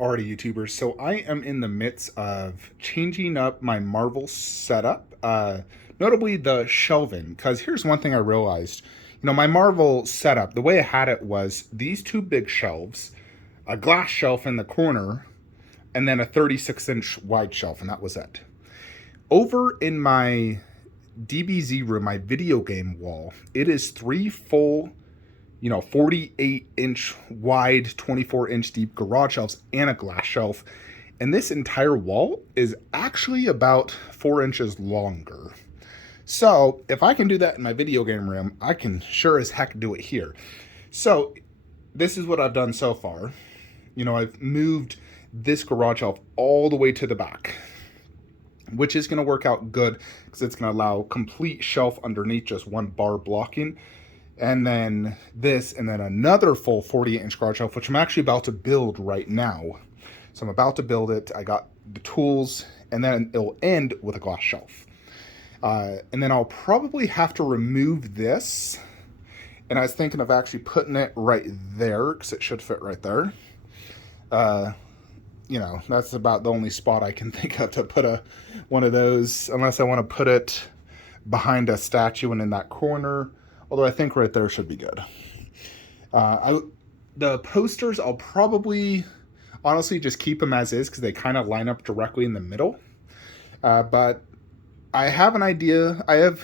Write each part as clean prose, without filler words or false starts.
Alrighty, YouTubers. So I am in the midst of changing up my Marvel setup, notably the shelving. Because here's one thing I realized. My Marvel setup, the way I had it was these two big shelves, a glass shelf in the corner, and then a 36-inch wide shelf, and that was it. Over in my DBZ room, my video game wall, it is three full 48-inch wide, 24-inch deep garage shelves and a glass shelf. And this entire wall is actually about 4 inches longer. So if I can do that in my video game room, I can sure as heck do it here. So this is what I've done so far. I've moved this garage shelf all the way to the back, which is going to work out good because it's going to allow complete shelf underneath just one bar blocking. And then this, and then another full 48-inch garage shelf, which I'm actually about to build right now. So I'm about to build it. I got the tools, and then it'll end with a glass shelf. And then I'll probably have to remove this. And I was thinking of actually putting it right there, because it should fit right there. That's about the only spot I can think of to put one of those, unless I want to put it behind a statue and in that corner. Although I think right there should be good. The posters, I'll probably honestly just keep them as is because they kind of line up directly in the middle. But I have an idea. I have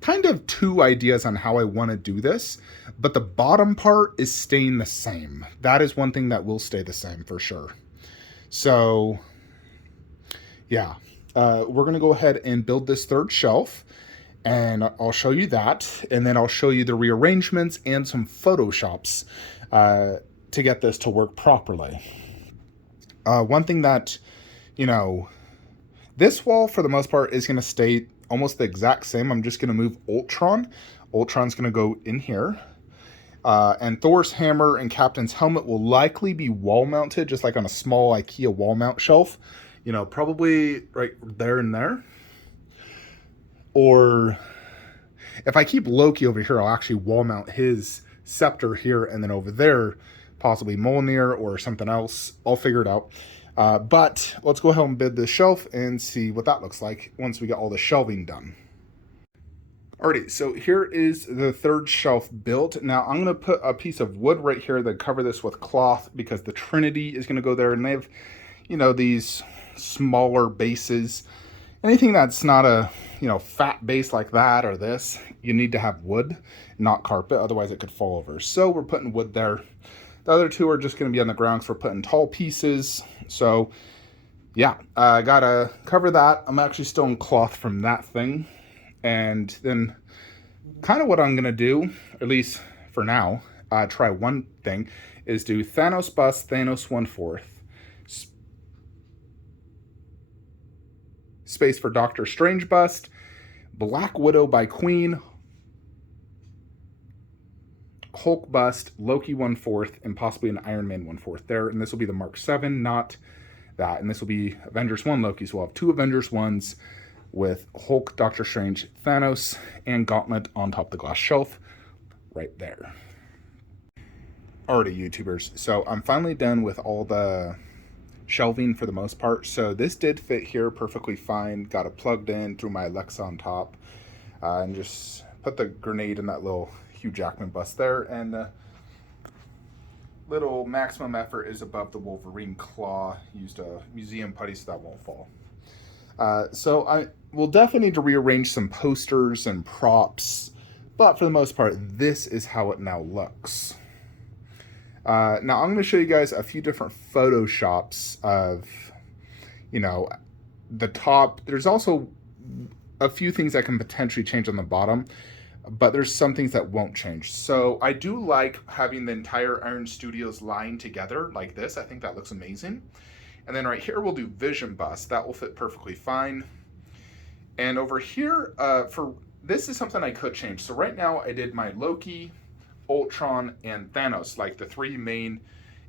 kind of two ideas on how I want to do this. But the bottom part is staying the same. That is one thing that will stay the same for sure. So, yeah. We're going to go ahead and build this third shelf. And I'll show you that, and then I'll show you the rearrangements and some Photoshops to get this to work properly. One thing that, this wall for the most part is going to stay almost the exact same. I'm just going to move Ultron. Ultron's going to go in here. And Thor's hammer and Captain's helmet will likely be wall mounted, just like on a small IKEA wall mount shelf. Probably right there and there. Or if I keep Loki over here, I'll actually wall mount his scepter here, and then over there, possibly Mjolnir or something else. I'll figure it out. But let's go ahead and build this shelf and see what that looks like once we get all the shelving done. Alrighty, so here is the third shelf built. Now I'm going to put a piece of wood right here that cover this with cloth because the Trinity is going to go there, and they have, these smaller bases. Anything that's not a fat base like that or this, you need to have wood, not carpet, otherwise it could fall over. So we're putting wood there. The other two are just going to be on the ground because we're putting tall pieces. So yeah, I gotta cover that. I'm actually still in cloth from that thing. And then kind of what I'm going to do, at least for now, try one thing, is do Thanos bust, Thanos 1/4. Space for Doctor Strange bust, Black Widow by Queen, Hulk bust, Loki 1/4, and possibly an Iron Man 1/4 there. And this will be the Mark 7, not that. And this will be Avengers 1 Loki. So we'll have two Avengers 1s with Hulk, Doctor Strange, Thanos, and Gauntlet on top of the glass shelf right there. Alrighty, YouTubers. So I'm finally done with all the shelving for the most part. So this did fit here perfectly fine. Got it plugged in, threw my Alexa on top, and just put the grenade in that little Hugh Jackman bust there. And little maximum effort is above the Wolverine claw. Used a museum putty so that won't fall. So I will definitely need to rearrange some posters and props, but for the most part, this is how it now looks. Now I'm going to show you guys a few different Photoshops of, the top. There's also a few things that can potentially change on the bottom, but there's some things that won't change. So I do like having the entire Iron Studios line together like this. I think that looks amazing. And then right here, we'll do Vision Bust. That will fit perfectly fine. And over here, this is something I could change. So right now I did my Loki, Ultron, and Thanos, like the three main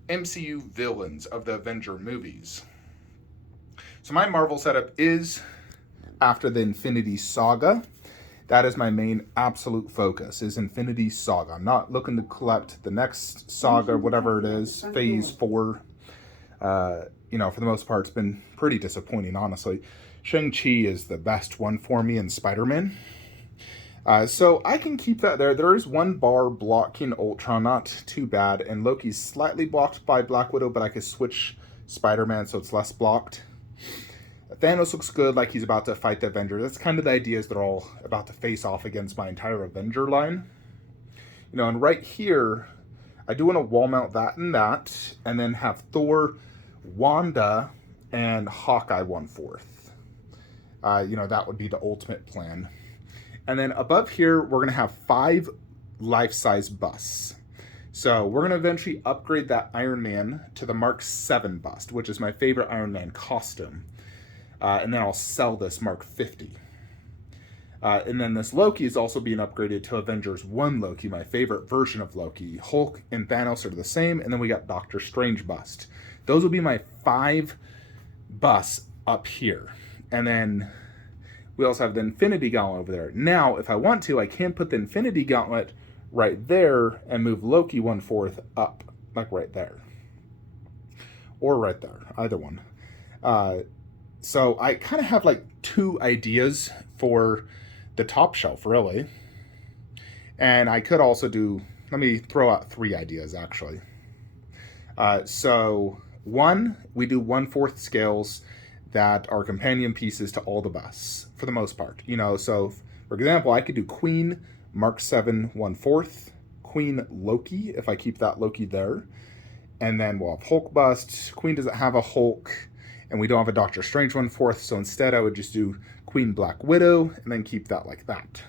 MCU villains of the Avenger movies. So my Marvel setup is after the Infinity Saga. That is my main absolute focus, is Infinity Saga. I'm not looking to collect the next saga, whatever it is, Phase 4. You know, for the most part, it's been pretty disappointing, honestly. Shang-Chi is the best one for me in Spider-Man. So I can keep that there. There is one bar blocking Ultron, not too bad, and Loki's slightly blocked by Black Widow, but I could switch Spider-Man so it's less blocked. Thanos looks good, like he's about to fight the Avengers. That's kind of the idea, is they're all about to face off against my entire Avenger line. You know, and right here, I do want to wall mount that, and then have Thor, Wanda, and Hawkeye 1/4. You know, that would be the ultimate plan. And then above here, we're going to have 5 life-size busts. So we're going to eventually upgrade that Iron Man to the Mark 7 bust, which is my favorite Iron Man costume. And then I'll sell this Mark 50. And then this Loki is also being upgraded to Avengers 1 Loki, my favorite version of Loki. Hulk and Thanos are the same, and then we got Doctor Strange bust. Those will be my 5 busts up here. And then we also have the Infinity Gauntlet over there. Now, if I want to, I can put the Infinity Gauntlet right there and move Loki 1/4 up, like right there. Or right there, either one. So I kind of have like 2 ideas for the top shelf, really. And I could also do, let me throw out 3 ideas, actually. So 1, we do 1/4 scales that are companion pieces to all the busts, for the most part. You know, so for example, I could do Queen Mark 7 1/4, Queen Loki, if I keep that Loki there. And then we'll have Hulk bust. Queen doesn't have a Hulk, and we don't have a Doctor Strange 1/4, so instead I would just do Queen Black Widow, and then keep that like that.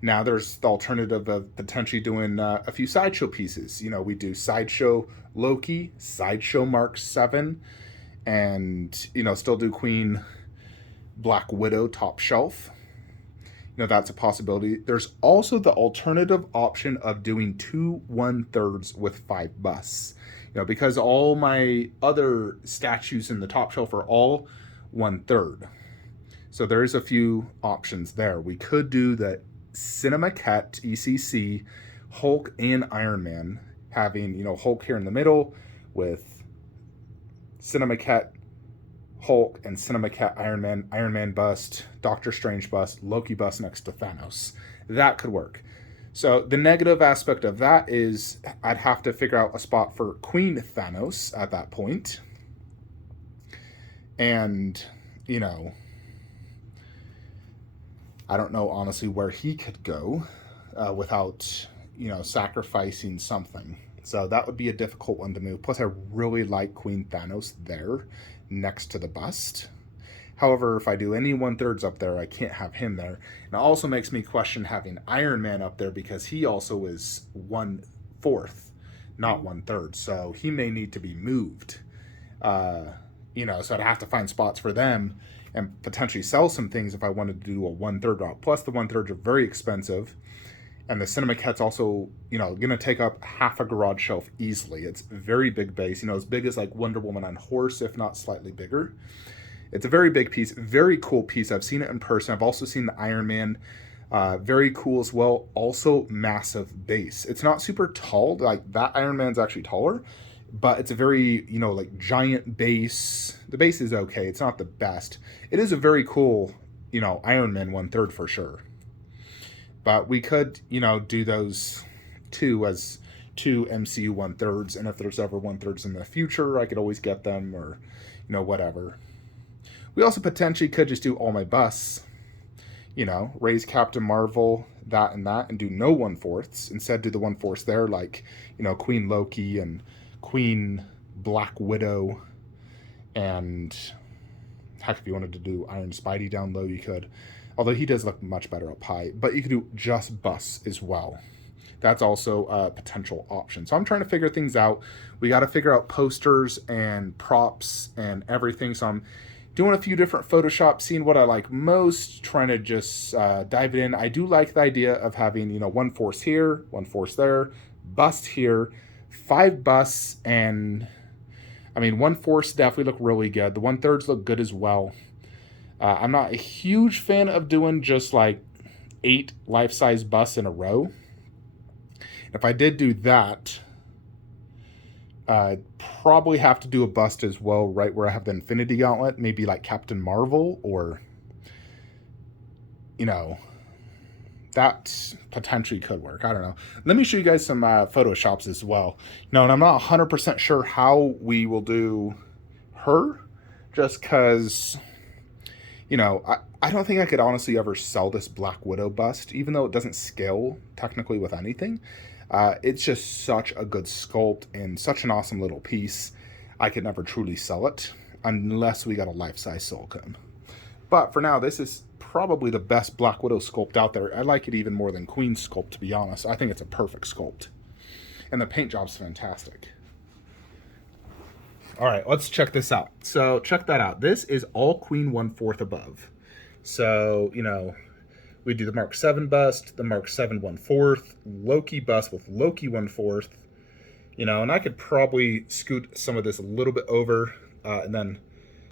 Now there's the alternative of potentially doing a few sideshow pieces. You know, we do sideshow Loki, sideshow Mark 7, and, you know, still do Queen Black Widow top shelf. You know, that's a possibility. There's also the alternative option of doing 2 1/3 with 5 busts. You know, because all my other statues in the top shelf are all 1/3. So there's a few options there. We could do the Cinemaquette ECC, Hulk and Iron Man, having, you know, Hulk here in the middle with Cinemaquette Hulk and Cinemaquette Iron Man bust, Doctor Strange bust, Loki bust next to Thanos. That could work. So the negative aspect of that is I'd have to figure out a spot for Queen Thanos at that point. And, you know, I don't know honestly where he could go without, you know, sacrificing something. So that would be a difficult one to move. Plus, I really like Queen Thanos there next to the bust. However, if I do any 1/3 up there, I can't have him there. And it also makes me question having Iron Man up there because he also is 1/4, not 1/3. So he may need to be moved. You know, so I'd have to find spots for them and potentially sell some things if I wanted to do a 1/3 route. Plus, the 1/3 are very expensive. And the Cinemaquette's also, you know, going to take up half a garage shelf easily. It's very big base, you know, as big as like Wonder Woman on horse, if not slightly bigger. It's a very big piece, very cool piece. I've seen it in person. I've also seen the Iron Man. Very cool as well. Also massive base. It's not super tall. Like that Iron Man's actually taller, but it's a very, you know, like giant base. The base is okay. It's not the best. It is a very cool, you know, Iron Man 1/3 for sure. But we could, you know, do those 2 as 2 MCU 1/3, and if there's ever 1/3 in the future, I could always get them, or, you know, whatever. We also potentially could just do all my busts, you know, raise Captain Marvel, that, and do no 1/4. Instead, do the 1/4 there, like, you know, Queen Loki and Queen Black Widow, and heck, if you wanted to do Iron Spidey down low, you could. Although he does look much better up high. But you could do just busts as well. That's also a potential option. So I'm trying to figure things out. We got to figure out posters and props and everything. So I'm doing a few different Photoshop, seeing what I like most, trying to just dive it in. I do like the idea of having, you know, 1/4 here, 1/4 there, bust here, 5 busts, and I mean, 1/4 definitely look really good. The 1/3 look good as well. I'm not a huge fan of doing just like 8 life-size busts in a row. If I did do that, Probably have to do a bust as well, right where I have the Infinity Gauntlet, maybe like Captain Marvel, or, you know, that potentially could work. I don't know. Let me show you guys some Photoshops as well. And I'm not 100% sure how we will do her, just because, I don't think I could honestly ever sell this Black Widow bust, even though it doesn't scale technically with anything. It's just such a good sculpt and such an awesome little piece. I could never truly sell it unless we got a life-size silicone. But for now, this is probably the best Black Widow sculpt out there. I like it even more than Queen's sculpt, to be honest. I think it's a perfect sculpt. And the paint job's fantastic. All right, let's check this out. So check that out. This is all Queen 1/4 above. So, we do the Mark 7 bust, the Mark 7 1/4, Loki bust with Loki 1/4, and I could probably scoot some of this a little bit over, and then,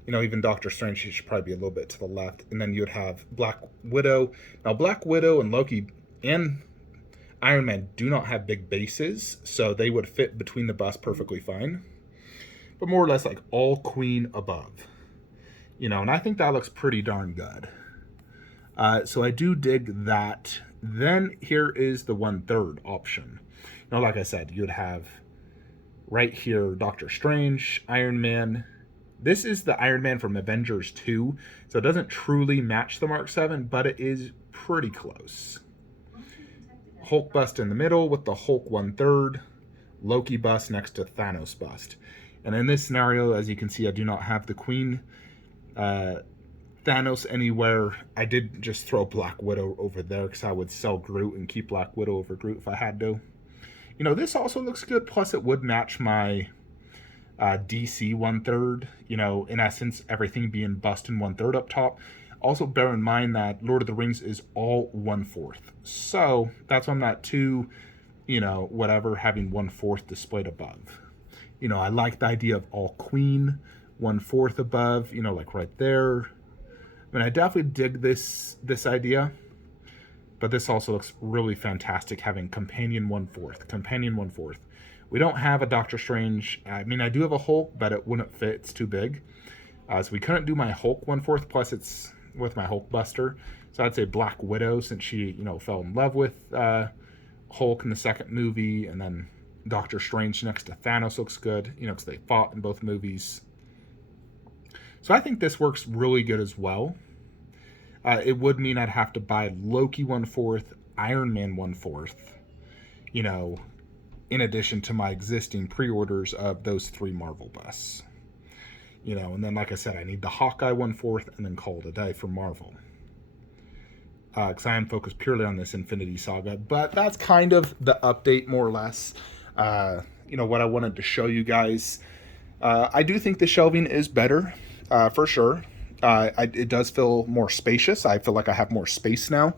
even Doctor Strange, she should probably be a little bit to the left, and then you would have Black Widow. Now, Black Widow and Loki and Iron Man do not have big bases, so they would fit between the bust perfectly fine, but more or less like all Queen above, and I think that looks pretty darn good. So I do dig that. Then here is the 1/3 option. Like I said, you'd have right here Doctor Strange, Iron Man. This is the Iron Man from Avengers 2, so it doesn't truly match the Mark 7, but it is pretty close. Hulk bust in the middle with the Hulk 1/3, Loki bust next to Thanos bust. And in this scenario, as you can see, I do not have the Queen Thanos anywhere. I did just throw Black Widow over there because I would sell Groot and keep Black Widow over Groot if I had to. This also looks good, plus it would match my DC 1/3, in essence, everything being bust in 1/3 up top. Also bear in mind that Lord of the Rings is all 1/4. So that's why I'm not too, whatever, having 1/4 displayed above. I like the idea of all Queen, 1/4 above, like right there. I definitely dig this idea, but this also looks really fantastic having Companion 1/4. We don't have a Doctor Strange. I do have a Hulk, but it wouldn't fit. It's too big. So we couldn't do my Hulk 1/4, plus it's with my Hulk buster. So I'd say Black Widow, since she, fell in love with Hulk in the second movie, and then Doctor Strange next to Thanos looks good, because they fought in both movies. So I think this works really good as well. It would mean I'd have to buy Loki 1/4, Iron Man 1/4, in addition to my existing pre-orders of those 3 Marvel busts. And then, like I said, I need the Hawkeye 1/4 and then call it a day for Marvel. Because I am focused purely on this Infinity Saga. But that's kind of the update, more or less. What I wanted to show you guys. I do think the shelving is better, for sure. It does feel more spacious. I feel like I have more space now.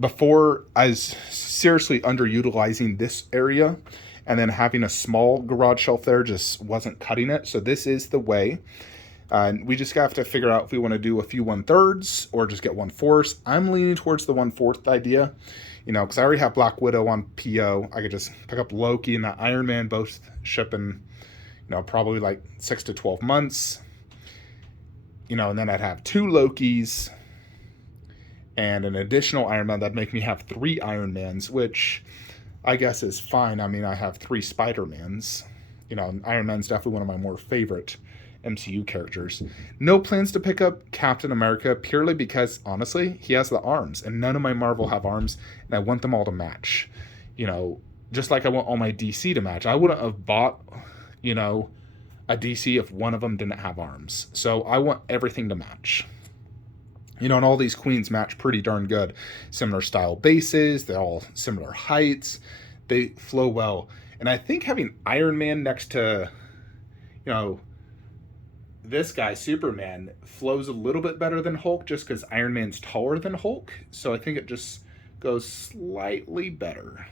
Before, I was seriously underutilizing this area, and then having a small garage shelf there just wasn't cutting it. So this is the way. We just have to figure out if we want to do a few 1/3 or just get 1/4. I'm leaning towards the 1/4 idea, because I already have Black Widow on PO. I could just pick up Loki and that Iron Man, both shipping, probably like 6 to 12 months. And then I'd have 2 Lokis and an additional Iron Man. That'd make me have 3 Iron Mans, which I guess is fine. I have 3 Spider-Mans. Iron Man's definitely one of my more favorite MCU characters. No plans to pick up Captain America, purely because, honestly, he has the arms, and none of my Marvel have arms, and I want them all to match. Just like I want all my DC to match. I wouldn't have bought, a DC if one of them didn't have arms. So I want everything to match. And all these Queens match pretty darn good. Similar style bases, they're all similar heights, they flow well. And I think having Iron Man next to, this guy, Superman, flows a little bit better than Hulk, just because Iron Man's taller than Hulk. So I think it just goes slightly better.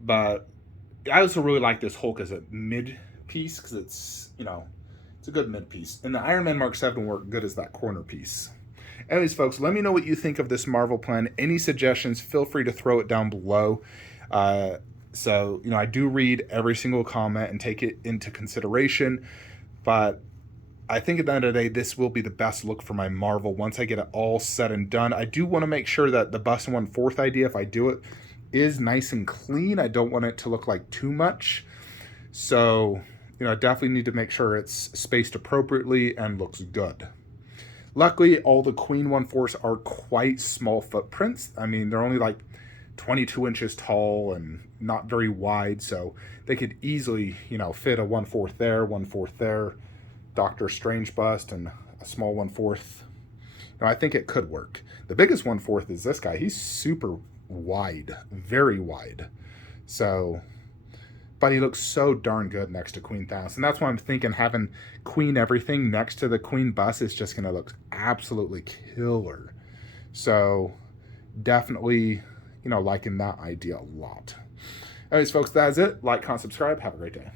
But I also really like this Hulk as a mid piece, because it's, it's a good mid piece. And the Iron Man Mark 7 work good as that corner piece. Anyways, folks, let me know what you think of this Marvel plan. Any suggestions, feel free to throw it down below. So, you know, I do read every single comment and take it into consideration, but I think at the end of the day, this will be the best look for my Marvel once I get it all said and done. I do want to make sure that the bust 1/4 idea, if I do it, is nice and clean. I don't want it to look like too much. So, you know, I definitely need to make sure it's spaced appropriately and looks good. Luckily, all the Queen 1/4s are quite small footprints. I mean, they're only like 22 inches tall and not very wide, so they could easily, you know, fit a 1/4 there, 1/4 there, Doctor Strange bust, and a small 1/4. Now, I think it could work. The biggest 1/4 is this guy. He's super wide, very wide. So, but he looks so darn good next to Queen Thanos. And that's why I'm thinking having Queen everything next to the Queen bust is just going to look absolutely killer. So, definitely, you know, liking that idea a lot. Anyways, folks, that's it. Like, comment, subscribe. Have a great day.